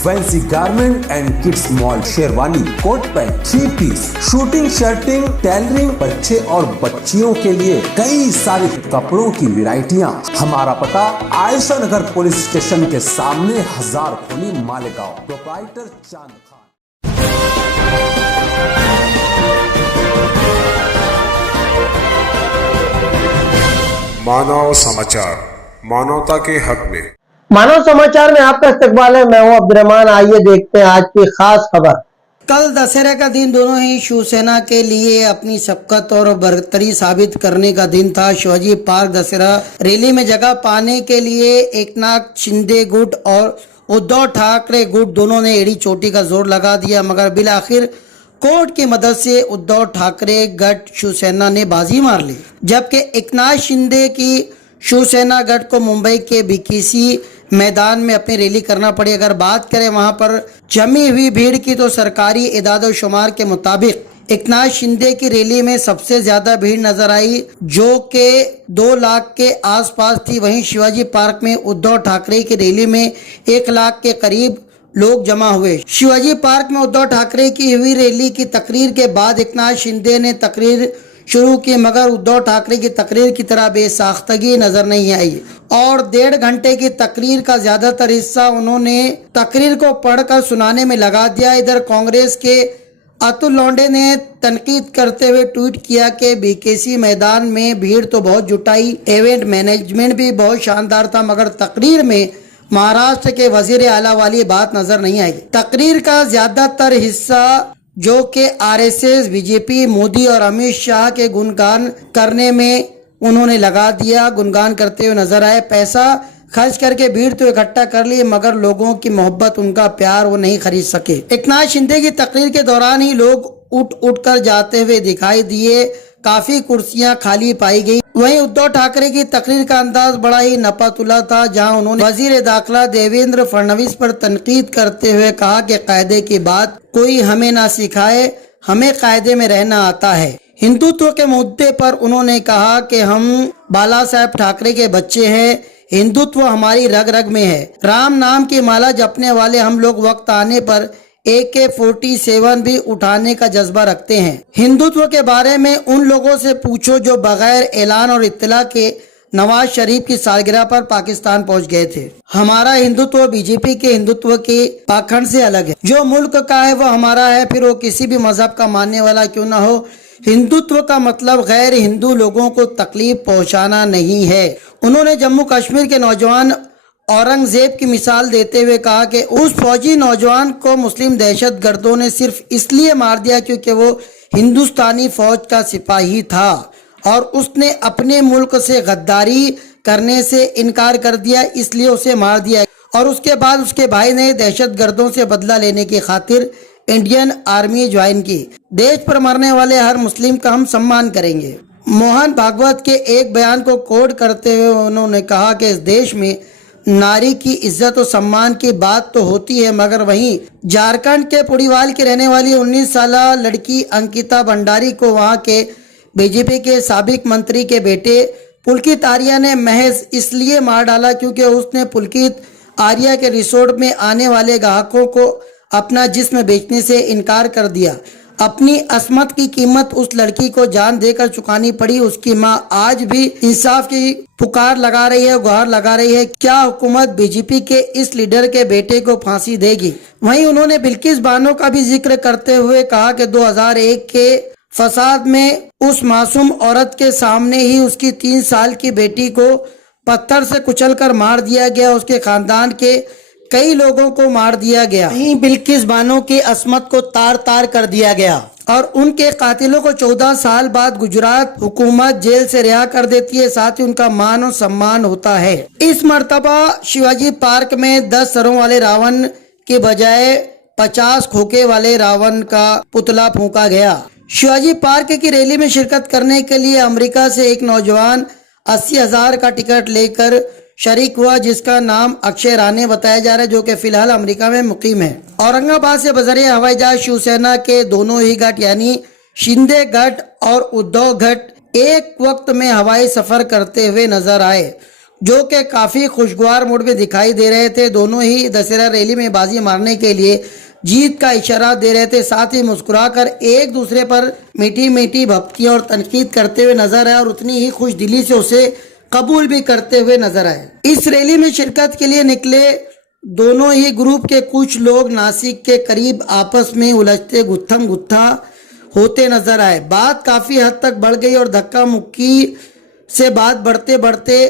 Fancy garment and kids mall, sherwani, coat pant, 3 piece, suiting, shirting, tailoring, बच्चे और बच्चियों के लिए कई सारे कपड़ों की वैरायटियां। हमारा पता आयशा नगर पुलिस स्टेशन के सामने, हजार खोली, मालेगांव। प्रोप्राइटर चांद खान। मानव समाचार, मानवता के हक में। मानव समाचार में आपका इस्तकबाल है। मैं हूं अब्दुर्रहमान। आइए देखते हैं आज की खास खबर। कल दशहरे का दिन दोनों ही शिवसेना के लिए अपनी शफकत और बरतरी साबित करने का दिन था। शिवाजी पार्क दशहरा रैली में जगह पाने के लिए एकनाथ शिंदे गुट और उद्धव ठाकरे गुट दोनों ने एड़ी चोटी का जोर लगा दिया, मगर बिल आखिर कोर्ट की मदद से उद्धव ठाकरे गठ शिवसेना ने बाजी मार ली, जबकि एकनाथ शिंदे की शिवसेना गठ को मुंबई के बीकेसी मैदान में अपनी रैली करना पड़ी। अगर बात करें वहां पर जमी हुई भीड़ की, तो सरकारी इदाद शुमार के मुताबिक एकनाथ शिंदे की रैली में सबसे ज्यादा भीड़ नजर आई, जो कि 2 लाख के आसपास थी। वहीं शिवाजी पार्क में उद्धव ठाकरे की रैली में 1 लाख के करीब लोग जमा हुए। शिवाजी पार्क में उद्धव ठाकरे की हुई रैली की तकरीर के बाद एकनाथ शिंदे ने तकरीर शुरू की, मगर उद्धव ठाकरे की तकरीर की तरह बेसाख्तगी नजर नहीं आई और 1.5 घंटे की तकरीर का ज्यादातर हिस्सा उन्होंने तकरीर को पढ़कर सुनाने में लगा दिया। इधर कांग्रेस के अतुल लोंडे ने तनकीद करते हुए ट्वीट किया कि बीकेसी मैदान में भीड़ तो बहुत जुटाई, इवेंट मैनेजमेंट भी बहुत शानदार था, मगर तकरीर में महाराष्ट्र के वजीर आला वाली बात नजर नहीं आई। तकरीर का ज्यादातर हिस्सा जो कि आरएसएस, बीजेपी, मोदी और अमित शाह के गुणगान करने में उन्होंने लगा दिया, गुणगान करते हुए नजर आए। पैसा खर्च करके भीड़ तो इकट्ठा कर ली, मगर लोगों की मोहब्बत, उनका प्यार वो नहीं खरीद सके। एकनाथ शिंदे की तकरीर के दौरान ही लोग उठ कर जाते हुए दिखाई दिए, काफी कुर्सियां खाली पाई गई। वहीं उद्धव ठाकरे की तकरीर का अंदाज बड़ा ही नपातुला था, जहां उन्होंने वजीर दाखिला देवेंद्र फडणवीस पर तनकीद करते हुए कहा कि कायदे की बात कोई हमें ना सिखाए, हमें कायदे में रहना आता है। हिंदुत्व के मुद्दे पर उन्होंने कहा कि हम बाला साहेब ठाकरे के बच्चे हैं, हिंदुत्व हमारी रग रग में है। राम नाम की माला जपने वाले हम लोग वक्त आने पर AK-47 भी उठाने का जज्बा रखते हैं। हिंदुत्व के बारे में उन लोगों से पूछो जो बगैर ऐलान और इत्तला के नवाज शरीफ की सालगिरह पर पाकिस्तान पहुंच गए थे। हमारा हिंदुत्व बीजेपी के हिंदुत्व के पाखंड से अलग है। जो मुल्क का है वो हमारा है, फिर वो किसी भी मजहब का मानने वाला क्यों ना हो। हिंदुत्व का मतलब गैर हिंदू लोगों को तकलीफ पहुंचाना नहीं है। उन्होंने जम्मू कश्मीर के नौजवान औरंगजेब की मिसाल देते हुए कहा कि उस फौजी नौजवान को मुस्लिम दहशतगर्दों ने सिर्फ इसलिए मार दिया क्योंकि वो हिंदुस्तानी फौज का सिपाही था और उसने अपने मुल्क से गद्दारी करने से इनकार कर दिया, इसलिए उसे मार दिया। और उसके बाद उसके भाई ने दहशतगर्दों से बदला लेने की खातिर इंडियन आर्मी ज्वाइन की। देश पर मरने वाले हर मुस्लिम का हम सम्मान करेंगे। मोहन भागवत के एक बयान को कोट करते हुए उन्होंने कहा कि इस देश में नारी की इज्जत और सम्मान की बात तो होती है, मगर वहीं झारखंड के पुड़ीवाल की रहने वाली 19 साल लड़की अंकिता भंडारी को वहां के बीजेपी के साबिक मंत्री के बेटे पुलकित आर्या ने महज इसलिए मार डाला क्योंकि उसने पुलकित आर्या के रिसोर्ट में आने वाले ग्राहकों को अपना जिस्म बेचने से इनकार कर दिया। अपनी अस्मत की कीमत उस लड़की को जान देकर चुकानी पड़ी। उसकी मां आज भी इंसाफ की पुकार लगा रही है, गुहार लगा रही है। क्या हुकूमत बीजेपी के इस लीडर के बेटे को फांसी देगी? वहीं उन्होंने बिल्किस बानो का भी जिक्र करते हुए कहा कि 2001 के फसाद में उस मासूम औरत के सामने ही उसकी 3 साल की बेटी को पत्थर से कुचलकर मार दिया गया। उसके खानदान के कई लोगों को मार दिया गया। वहीं बिल्किस बानो की अस्मत को तार तार कर दिया गया और उनके कातिलों को 14 साल बाद गुजरात हुकूमत जेल से रिहा कर देती है। साथ ही उनका मान और सम्मान होता है। इस मर्तबा शिवाजी पार्क में 10 सरों वाले रावण के बजाय 50 खोखे वाले रावण का पुतला फूंका गया। शिवाजी पार्क की रैली में शिरकत करने के लिए अमेरिका से एक नौजवान 80,000 का टिकट लेकर शरीक हुआ, जिसका नाम अक्षय राणे बताया जा रहा है, जो कि फिलहाल अमेरिका में मुकीम है। औरंगाबाद से बजरिया हवाई जहाज शिवसेना के दोनों ही गठ यानी शिंदे गठ और उद्धव गठ एक वक्त में हवाई सफर करते हुए नजर आए। जो कि काफी खुशगवार मूड में दिखाई दे रहे थे। दोनों ही दशहरा रैली में बाजी मारने के लिए जीत का इशारा दे रहे थे, साथ ही मुस्कुराकर एक दूसरे पर मीठी मीठी भक्तियां और तनकीद करते हुए नजर आए और उतनी ही खुश दिली से उसे कबूल भी करते हुए नजर आए। इस रैली में शिरकत के लिए निकले दोनों ही ग्रुप के कुछ लोग नासिक के करीब आपस में उलझते गुत्थम गुत्था होते नजर आए। बात काफी हद तक बढ़ गई और धक्का मुक्की से बात बढ़ते बढ़ते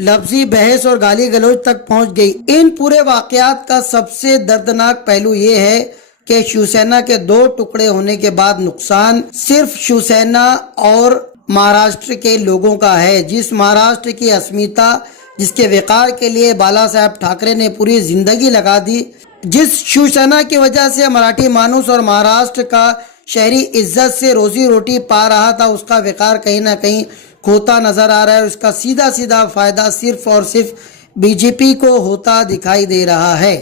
लफ्जी बहस और गाली गलौज तक पहुंच गई। इन पूरे वाकयात का सबसे दर्दनाक पहलू ये है कि शिवसेना के दो टुकड़े होने के बाद नुकसान सिर्फ शिवसेना और महाराष्ट्र के लोगों का है। जिस महाराष्ट्र की अस्मिता, जिसके विकार के लिए बाला साहब ठाकरे ने पूरी जिंदगी लगा दी, जिस शिवसेना की वजह से मराठी मानुस और महाराष्ट्र का शहरी इज्जत से रोजी रोटी पा रहा था, उसका विकार कहीं ना कहीं खोता नजर आ रहा है। उसका सीधा सीधा फायदा सिर्फ और सिर्फ बीजेपी को होता दिखाई दे रहा है।